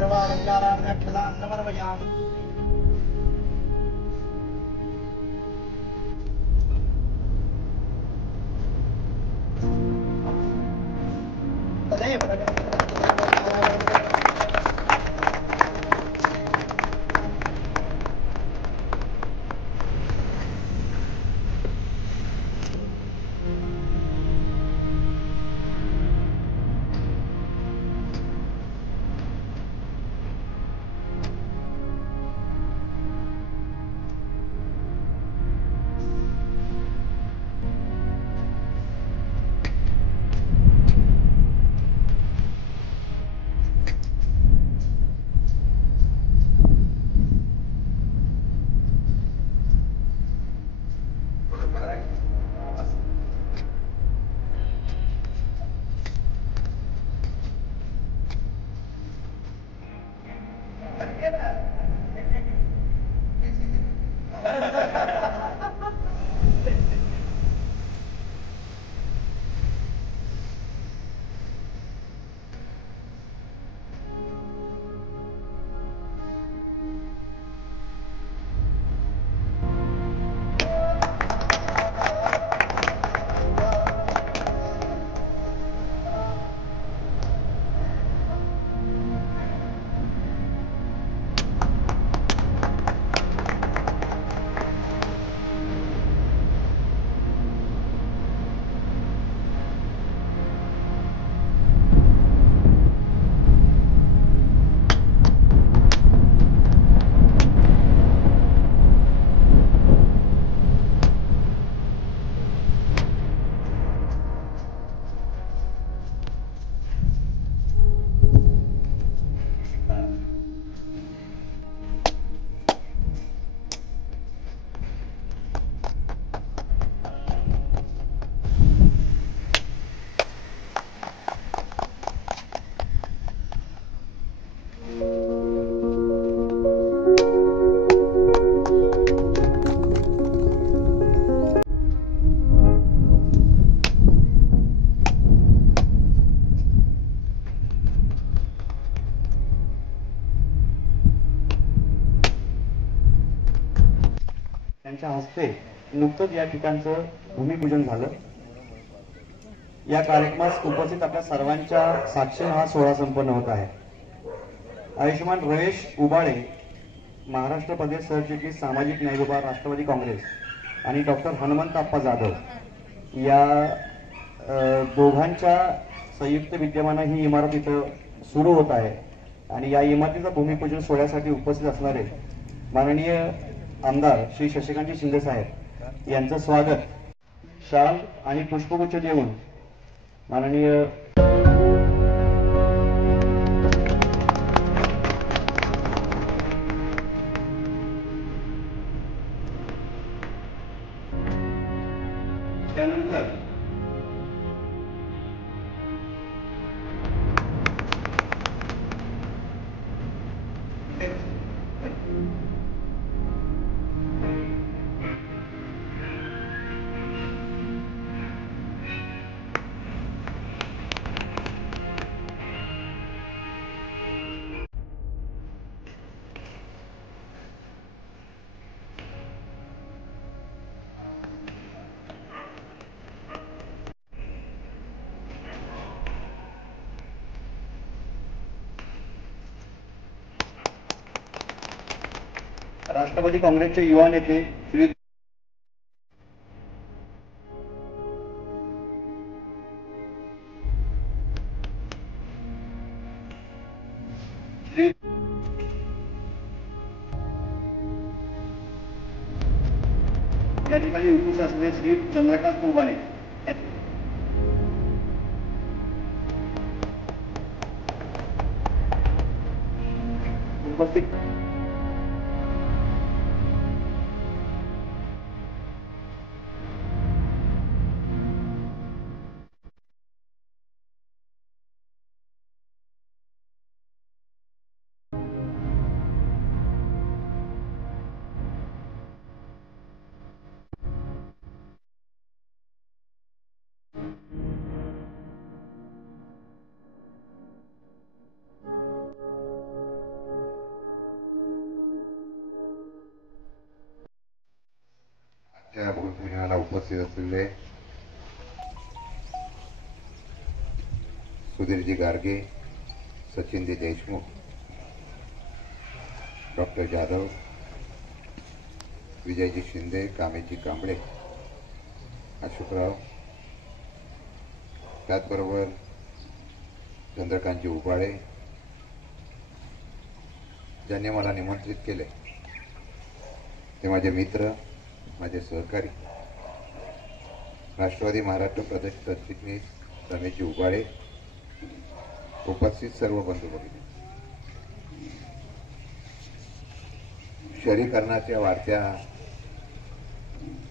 सर्वालङ्काराभ्यक्षतां समर्पयामि। तदेव त्यांच्या हस्ते नुकतंच या ठिकाणचं भूमिपूजन झालं। या कार्यक्रमास उपस्थित आपल्या सर्वांच्या साक्षीने हा सोहळा संपन्न होत आहे। आयुष्यमान रमेश उबाळे, महाराष्ट्र प्रदेश सरचिटणीस सामाजिक न्याय विभाग राष्ट्रवादी काँग्रेस आणि डॉक्टर हनुमंत अप्पा जाधव या दोघांच्या संयुक्त विद्यमाने ही इमारत इथं सुरू होत आहे आणि या इमारतीचं भूमिपूजन सोहळ्यासाठी उपस्थित असणारे माननीय आमदार श्री शशिकांत शिंदे साहेब यांचं स्वागत शाल आणि पुष्पगुच्छ देऊन माननीय त्यानंतर राष्ट्रवादी काँग्रेसचे युवा नेते श्री या ठिकाणी उपस्थित असलेले श्री चंद्रकांत कुंभारे उपस्थित उपस्थित असलेले सुधीरजी गार्गे, सचिनजी देशमुख, डॉक्टर जाधव, विजयजी शिंदे, कामेजी कांबळे, अशोकराव, त्याचबरोबर चंद्रकांतजी उबाळे, ज्यांनी मला निमंत्रित केले ते माझे मित्र, माझे सहकारी, राष्ट्रवादी महाराष्ट्र प्रदेश सरचिटणीस रमेशजी उबाळे, उपस्थित सर्व बंधू भगिनी. शहरीकरणाच्या वाढत्या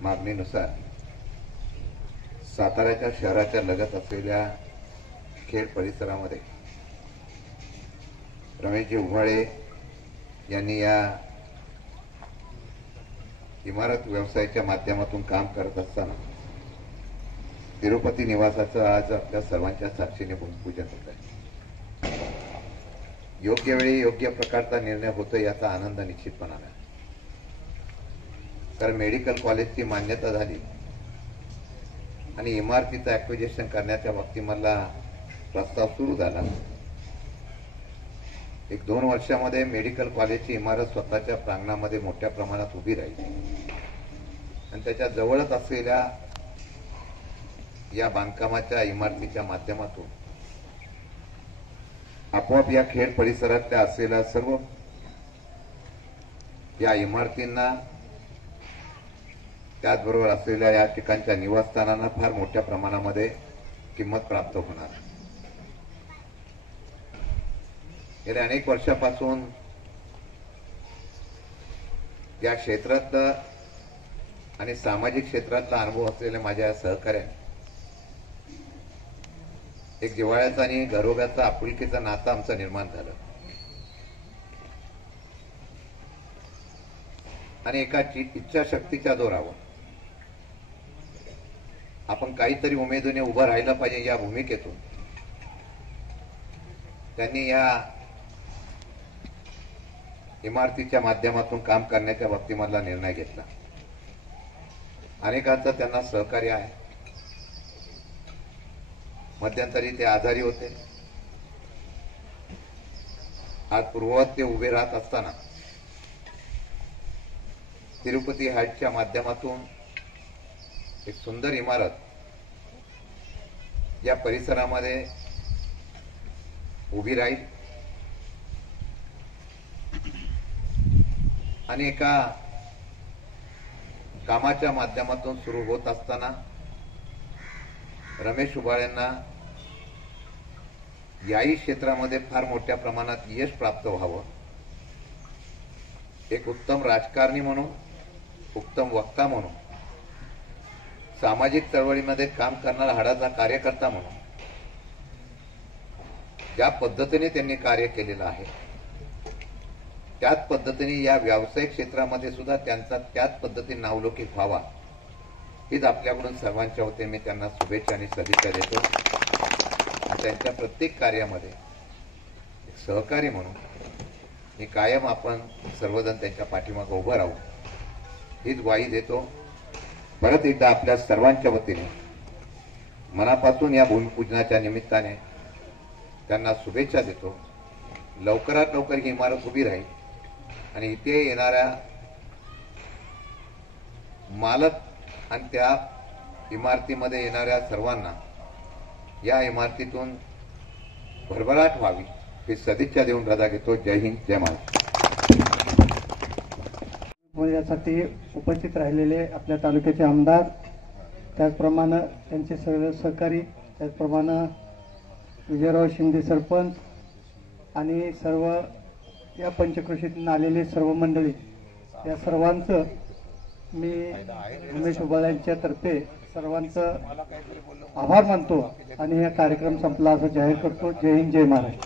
मागणीनुसार साताऱ्याच्या शहराच्या लगत असलेल्या खेड परिसरामध्ये रमेशजी उबाळे यांनी या इमारत व्यवसायाच्या माध्यमातून काम करत असताना तिरुपती निवासाचं आज आपल्या सर्वांच्या साक्षीने भूमिपूजन होत आहे. योग्य वेळी योग्य प्रकारचा निर्णय होतो याचा आनंद निश्चितपणाने, कारण मेडिकल कॉलेजची मान्यता झाली आणि इमारतीचं ऍक्विजिशन करण्याच्या बाबतीमधला प्रस्ताव सुरू झाला. 1-2 वर्षामध्ये मेडिकल कॉलेजची इमारत स्वतःच्या प्रांगणामध्ये मोठ्या प्रमाणात उभी राहिली आणि त्याच्या जवळच असलेल्या या बांधकामाच्या इमारतीच्या माध्यमातून आपोआप या खेड परिसरातल्या असलेल्या सर्व या इमारतींना, त्याचबरोबर असलेल्या या ठिकाणच्या निवासस्थानांना फार मोठ्या प्रमाणामध्ये किंमत प्राप्त होणार. गेल्या अनेक वर्षापासून या क्षेत्रातला आणि सामाजिक क्षेत्रातला अनुभव असलेल्या माझ्या सहकाऱ्यांनी एक जिव्हाळ्याचा आणि घरोघ्याचा आपुलकीचं नातं आमचं निर्माण झालं आणि एका इच्छाशक्तीच्या जोरावर आपण काहीतरी उमेदीने उभं राहिलं पाहिजे या भूमिकेतून त्यांनी या इमारतीच्या माध्यमातून काम करण्याच्या बाबतीमधला निर्णय घेतला. अनेकांचं त्यांना सहकार्य आहे. मध्यंतरी ते आजारी होते. आज पूर्ववत ते उभे राहत असताना तिरुपती हाईटच्या माध्यमातून एक सुंदर इमारत या परिसरामध्ये उभी राहील आणि एका कामाच्या माध्यमातून सुरू होत असताना रमेश उबाळेंना याही क्षेत्रामध्ये फार मोठ्या प्रमाणात यश प्राप्त व्हावं, एक उत्तम राजकारणी म्हणून, उत्तम वक्ता म्हणून, सामाजिक चळवळीमध्ये काम करणारा हाडाचा कार्यकर्ता म्हणून ज्या पद्धतीने त्यांनी कार्य केलेलं आहे त्याच पद्धतीने या व्यावसायिक क्षेत्रामध्ये सुद्धा त्यांचा त्याच पद्धतीने नावलौकिक व्हावा हीच आपल्याकडून सर्वांच्या वतीने मी त्यांना शुभेच्छा आणि सदिच्छा देतो. त्यांच्या प्रत्येक कार्यामध्ये एक सहकारी म्हणून मी कायम आपण सर्वजण त्यांच्या पाठीमागे उभं राहू हीच ग्वाही देतो. परत एकदा आपल्या सर्वांच्या वतीने मनापासून या भूमिपूजनाच्या निमित्ताने त्यांना शुभेच्छा देतो. लवकरात लवकर ही इमारत उभी राहील आणि इथे येणाऱ्या मालक आणि त्या इमारतीमध्ये येणाऱ्या सर्वांना या इमारतीतून भरभराट व्हावी ही सदिच्छा देऊन रजा घेतो. जय हिंद, जय महाराष्ट्र. यासाठी उपस्थित राहिलेले आपल्या तालुक्याचे आमदार, त्याचप्रमाणे त्यांचे सर्व सहकारी, त्याचप्रमाणे विजयराव शिंदे सरपंच आणि सर्व या पंचक्रोशीतून आलेले सर्व मंडळी, या सर्वांचं मी उमेश उबाळ्यांच्या तर्फे सर्वांचं आभार मानतो आणि हा कार्यक्रम संपला असं जाहीर करतो. जय हिंद, जय महाराष्ट्र.